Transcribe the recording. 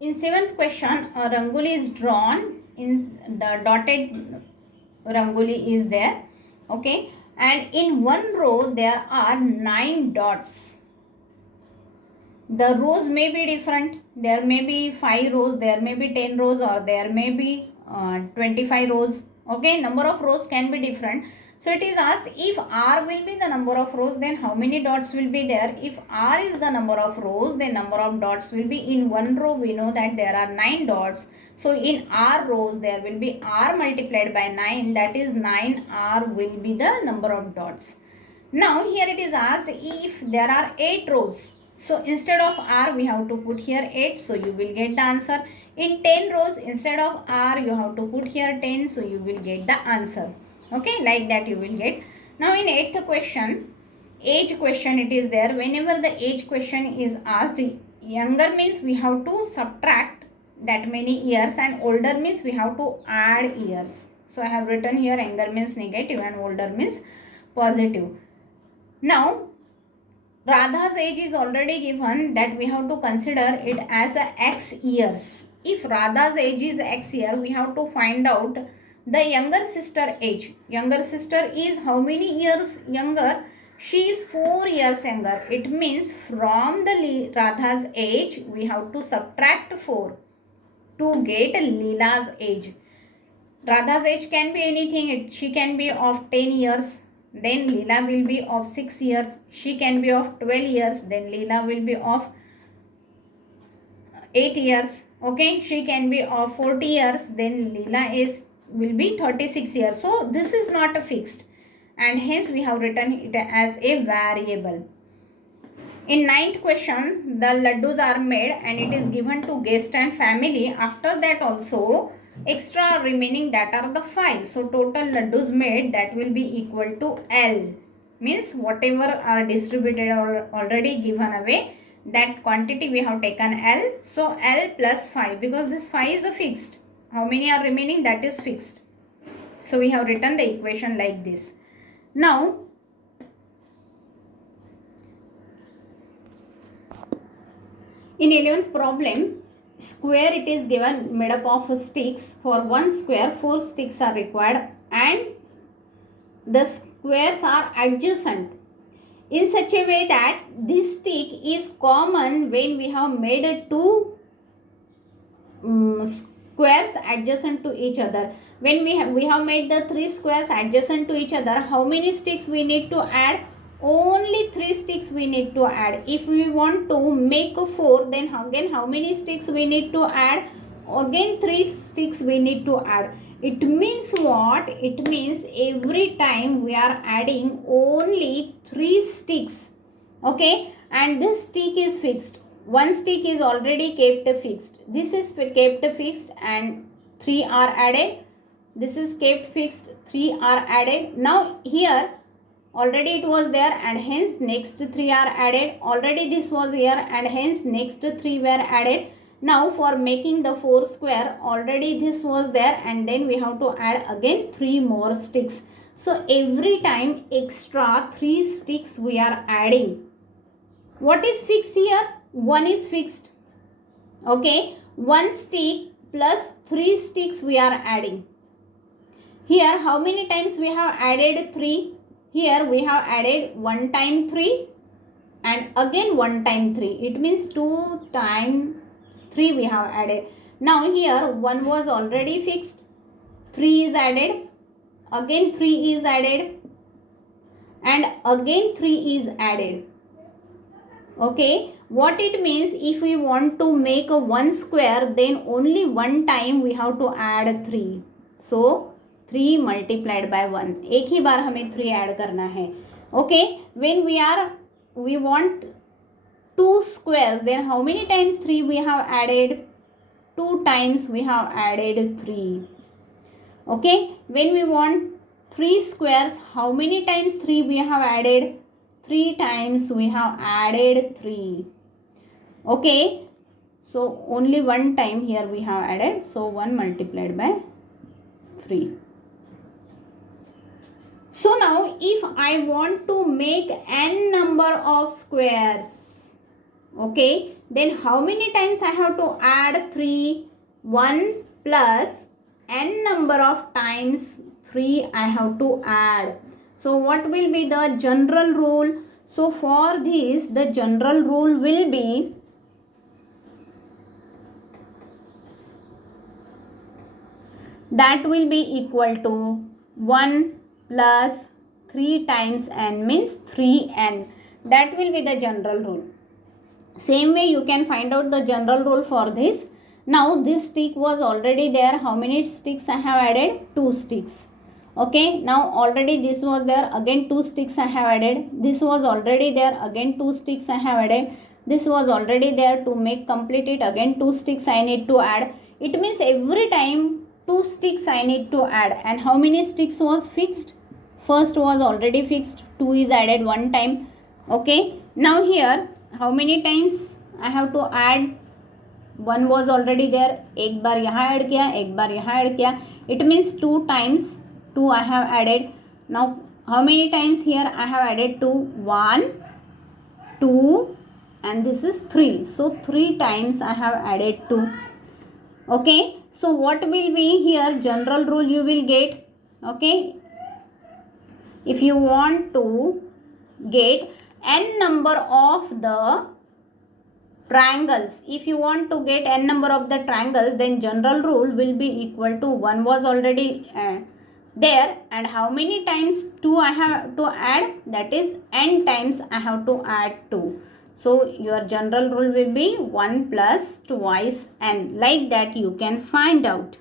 In seventh question, a rangoli is drawn. In the dotted rangoli is there. Okay, and in one row there are 9 dots. The rows may be different. There may be 5 rows, there may be 10 rows, or there may be 25 rows. Okay, number of rows can be different. So it is asked, if R will be the number of rows, then how many dots will be there? If R is the number of rows, then number of dots will be, in one row we know that there are 9 dots. So in R rows there will be R multiplied by 9, that is 9R will be the number of dots. Now here it is asked, if there are 8 rows. So instead of R we have to put here 8, so you will get the answer. In 10 rows, instead of R you have to put here 10, so you will get the answer. Okay, like that you will get. Now in 8th question, age question it is there. Whenever the age question is asked, younger means we have to subtract that many years, and older means we have to add years. So I have written here younger means negative and older means positive. Now Radha's age is already given, that we have to consider it as a x years. If Radha's age is x year, we have to find out the younger sister age. Younger sister is how many years younger? She is 4 years younger. It means from the Radha's age, we have to subtract 4 to get Leela's age. Radha's age can be anything. She can be of 10 years. Then Leela will be of 6 years. She can be of 12 years. Then Leela will be of 8 years. Okay. She can be of 40 years. Then Leela will be 36 years. So this is not a fixed. And hence we have written it as a variable. In 9th question, the laddus are made and it is given to guest and family. After that also, extra remaining, that are the 5. So total laddus made, that will be equal to L. Means whatever are distributed or already given away, that quantity we have taken L. So L plus 5, because this 5 is a fixed. How many are remaining, that is fixed. So we have written the equation like this. Now in 11th problem, square it is given made up of sticks. For one square, 4 sticks are required and the squares are adjacent in such a way that this stick is common when we have made 2 squares adjacent to each other. When we have made the 3 squares adjacent to each other, how many sticks we need to add? Only 3 sticks we need to add. If we want to make 4, then again how many sticks we need to add? Again 3 sticks we need to add. It means what? It means every time we are adding only 3 sticks. Okay, and this stick is fixed. One stick is already kept fixed. This is kept fixed and 3 are added. This is kept fixed, 3 are added. Now here already it was there and hence next 3 are added. Already this was here and hence next 3 were added. Now for making the 4 square, already this was there and then we have to add again 3 more sticks. So every time extra 3 sticks we are adding. What is fixed here? 1 is fixed. Okay, 1 stick plus 3 sticks we are adding. Here how many times we have added 3? Here we have added 1 time 3 and again 1 time 3. It means 2 times 3 we have added. Now here 1 was already fixed. 3 is added. Again 3 is added. And again 3 is added. Okay. What it means, if we want to make a 1 square, then only 1 time we have to add 3. So 3 multiplied by 1. एक ही बार हमें 3 add करना है. Okay, when we want 2 squares, then how many times 3 we have added? 2 times we have added 3. Okay, when we want 3 squares, how many times 3 we have added? 3 times we have added 3. Okay, so only 1 time here we have added. So 1 multiplied by 3. So now if I want to make n number of squares, okay, then how many times I have to add 3? 1 plus n number of times 3 I have to add. So what will be the general rule? So for this, the general rule will be that will be equal to 1 plus 3 times n means 3n. That will be the general rule. Same way you can find out the general rule for this. Now this stick was already there. How many sticks I have added? 2 sticks. Okay, now already this was there. Again 2 sticks I have added. This was already there. Again 2 sticks I have added. This was already there. To make complete it, again 2 sticks I need to add. It means every time 2 sticks I need to add. And how many sticks was fixed? First was already fixed. 2 is added one time. Okay, now here how many times I have to add? 1 was already there. एक बार यहाँ add किया, एक बार यहाँ add किया. It means 2 times 2 I have added. Now how many times here I have added 2? 1, 2 and this is 3. So 3 times I have added 2. Okay, so what will be here? General rule you will get. Okay, if you want to get n number of the triangles, if you want to get n number of the triangles, then general rule will be equal to 1 was already there, and how many times 2 I have to add? That is n times I have to add 2. So your general rule will be 1 plus twice n. Like that you can find out.